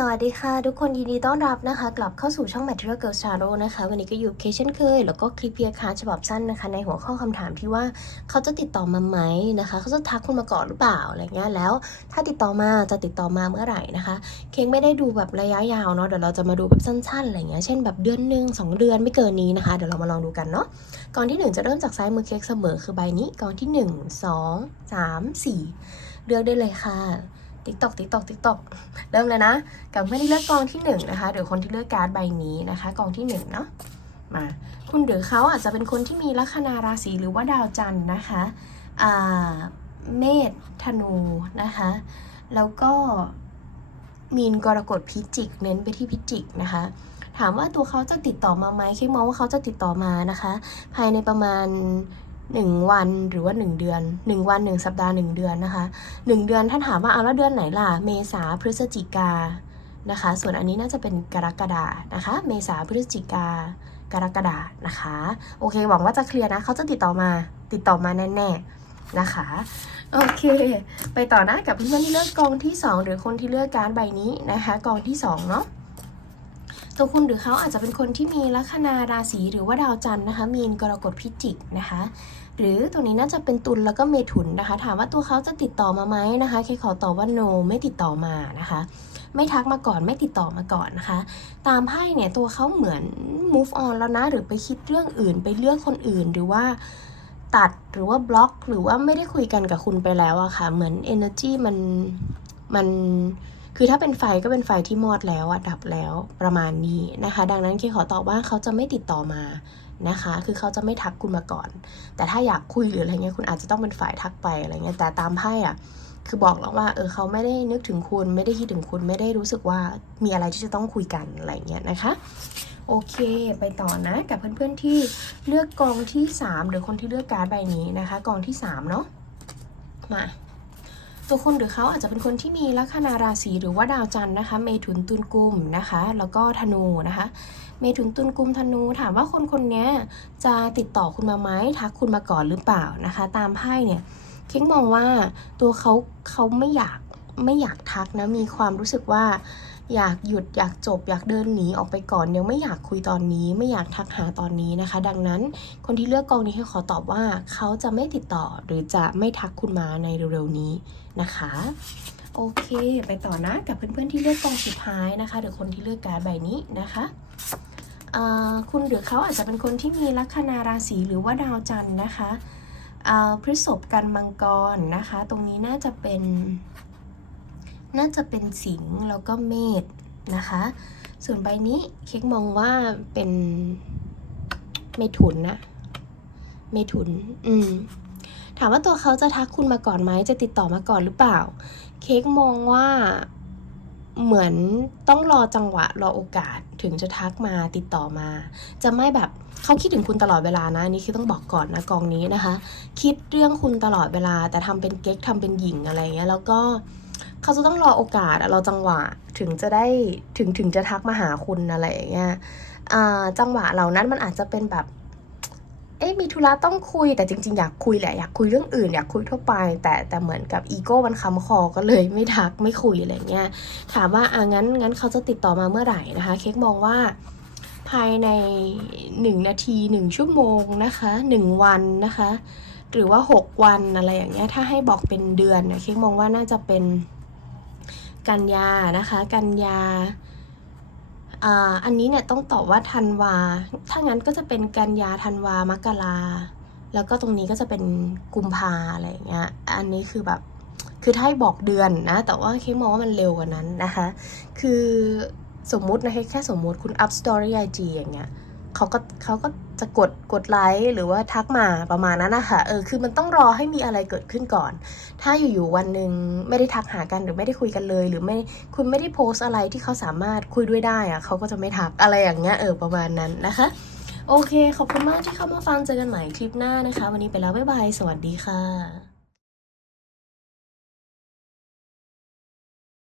สวัสดีค่ะ ทุกคนยินดีต้อนรับนะคะ กลับเข้าสู่ช่อง Material Girl Shadow นะคะ วันนี้ก็อยู่เคเช่นเคย แล้วก็คลิปเพียร์คาฉบับสั้นนะคะ ในหัวข้อคำถามที่ว่าเขาจะติดต่อมาไหมนะคะ เขาจะทักคุณมาก่อนหรือเปล่าอะไรเงี้ยแล้ว ถ้าติดต่อมาจะติดต่อมาเมื่อไหร่นะคะ เค้กไม่ได้ดูแบบระยะยาวเนาะเดี๋ยวเราจะมาดูแบบสั้นๆอะไรเงี้ยเช่นแบบเดือนหนึ่งสองเดือนไม่เกินนี้นะคะเดี๋ยวเรามาลองดูกันเนาะกองที่หนึ่งจะเริ่มจากซ้ายมือเค้กเสมอคือใบนี้กองที่หนึ่งสองสามสี่เลือกได้เลยค่ะ ติ๊กตอกติ๊กตอกติ๊กตอกเริ่มเลยนะ กับเพื่อนที่เลือกกองที่หนึ่งนะคะหรือคนที่เลือกการ์ดใบนี้นะคะกองที่หนึ่งเนาะมาคุณหรือเขาอาจจะเป็นคนที่มีลัคนาราศีหรือว่าดาวจันทร์นะคะอ่าเมษธนูนะคะแล้วก็มีนกรกฎพิจิก เน้นไปที่พิจิกนะคะ ถามว่าตัวเขาจะติดต่อมาไหมเค้กมองว่าเขาจะติดต่อมานะคะ ภายในประมาณ 1 วันหรือว่า 1 เดือน 1 วัน 1 สัปดาห์ 1 เดือนนะคะ 1 เดือนถ้านถามว่าเอาแล้วเดือนไหนล่ะ เมษาพฤศจิกานะคะ ส่วนอันนี้น่าจะเป็นกรกฎานะคะ เมษาพฤศจิกากรกฎานะคะ โอเค หวังว่าจะเคลียร์นะ เขาจะติดต่อมา ติดต่อมาแน่ๆนะคะ โอเค ไปต่อนะกับเพื่อนๆที่เลือกกองที่ 2 หรือคนที่เลือกการใบนี้นะคะ กองที่2เนาะ ตัวคุณหรือเขาอาจจะเป็นคนที่มีลัคนาราศีหรือว่าดาวจันทร์นะคะ มีนกรกฎพิจิกนะคะ หรือตรงนี้น่าจะเป็นตุลแล้วก็เมถุนนะคะ ถามว่าตัวเขาจะติดต่อมาไหมนะคะเคขอตอบว่า no ไม่ติดต่อมานะคะ ไม่ทักมาก่อนไม่ติดต่อมาก่อนนะคะ ตามไพ่เนี่ยตัวเขาเหมือน move on แล้วนะหรือไปคิดเรื่องอื่น ไปเลือกคนอื่นหรือว่าตัดหรือว่าบล็อก หรือว่าไม่ได้คุยกันกับคุณไปแล้วอะค่ะ เหมือน energy มันมัน คือถ้าเป็นไฟก็เป็นไฟที่มอดแล้วอะดับแล้วประมาณนี้นะคะ ดังนั้นเคขอตอบว่าเขาจะไม่ติดต่อมานะคะ คือเขาจะไม่ทักคุณมาก่อน แต่ถ้าอยากคุยหรืออะไรเงี้ยคุณอาจจะต้องเป็นฝ่ายทักไปอะไรเงี้ยแต่ตามไพ่อะคือบอกแล้วว่าเออเขาไม่ได้นึกถึงคุณไม่ได้คิดถึงคุณไม่ได้รู้สึกว่ามีอะไรที่จะต้องคุยกันอะไรเงี้ยนะคะโอเค ไปต่อนะกับเพื่อนๆที่เลือกกองที่ 3 หรือคนที่เลือกการ์ดใบนี้นะคะ กองที่3เนาะมา ตัวคนหรือเขาอาจจะเป็นคนที่มีลัคนาราศีหรือว่าดาวจันทร์นะคะ เมถุนตุลกุมนะคะ แล้วก็ธนูนะคะ เมถุนตุลกุมธนูถามว่าคนคนนี้จะติดต่อคุณมาไหมทักคุณมาก่อนหรือเปล่านะคะ ตามไพ่เนี่ยเค้งมองว่าตัวเขาเขาไม่อยาก ไม่อยากทักนะมีความรู้สึกว่า อยากหยุดอยากจบ อยากเดินหนีออกไปก่อนยังไม่อยากคุยตอนนี้ ไม่อยากทักหาตอนนี้นะคะ ดังนั้นคนที่เลือกกองนี้ให้ขอตอบว่า เขาจะไม่ติดต่อหรือจะไม่ทักคุณมาในเร็วๆนี้นะคะโอเค ไปต่อนะกับเพื่อนๆที่เลือกกองสุดท้ายนะคะหรือคนที่เลือกการดใบนี้นะคะคุณหรือเขาอาจจะเป็นคนที่มีลัคนาราศีหรือว่าดาวจันทร์นะคะพฤษภกันมังกรนะคะ ตรงนี้น่าจะเป็น น่าจะเป็นสิงห์แล้วก็เมษนะคะ ส่วนใบนี้เค้กมองว่าเป็นเมถุนนะเมถุน อืม ถามว่าตัวเขาจะทักคุณมาก่อนไหม จะติดต่อมาก่อนหรือเปล่า เค้กมองว่าเหมือนต้องรอจังหวะรอโอกาสถึงจะทักมาติดต่อมา จะไม่แบบเขาคิดถึงคุณตลอดเวลานะนี่คือต้องบอกก่อนนะกองนี้นะคะ คิดเรื่องคุณตลอดเวลา แต่ทำเป็นเก๊กทำเป็นหญิงอะไรเงี้ยแล้วก็ เขาจะต้องรอโอกาสรอจังหวะถึงจะได้ถึงถึงจะทักมาหาคุณอะไรอย่างเงี้ยอ่าจังหวะเหล่านั้นมันอาจจะเป็นแบบ เอ๊ะมีธุระต้องคุยแต่จริง ๆ อยากคุยแหละอยากคุยเรื่องอื่นอยากคุยทั่วไป แต่แต่เหมือนกับอีโก้มันค้ำคอก็เลยไม่ทักไม่คุยอะไรเงี้ยถามว่าอะงั้นงั้นเขาจะติดต่อมาเมื่อไหร่นะคะ เค้กมองว่าภายใน 1 นาที 1 ชั่วโมงนะคะ 1 วันนะคะ หรือว่า 6 วันอะไรอย่างเงี้ยถ้าให้บอกเป็นเดือนเนี่ยเค้กมองว่าน่าจะเป็น กันยานะคะ กันยาอ่าอันนี้เนี่ยต้องตอบว่าธันวา ถ้างั้นก็จะเป็นกันยาธันวามกราแล้วก็ตรงนี้ก็จะเป็นกุมภาอะไรอย่างเงี้ย อันนี้คือแบบ คือถ้าให้บอกเดือนนะ แต่ว่าเคมองว่ามันเร็วกว่านั้นนะคะ คือสมมุตินะแค่แค่สมมุติคุณ up story IG อย่างเงี้ย เขาก็เขาก็จะกดกดไลค์หรือว่าทักมาประมาณนั้นนะคะเออคือมันต้องรอให้มีอะไรเกิดขึ้นก่อน ถ้าอยู่ๆวันหนึ่งไม่ได้ทักหากันหรือไม่ได้คุยกันเลย หรือไม่คุณไม่ได้โพสอะไรที่เขาสามารถคุยด้วยได้อะเขาก็จะไม่ทักอะไรอย่างเงี้ยเออประมาณนั้นนะคะ โอเค ขอบคุณมากที่เข้ามาฟังเจอกันใหม่คลิปหน้านะคะ วันนี้ไปแล้วบ๊ายบายสวัสดีค่ะ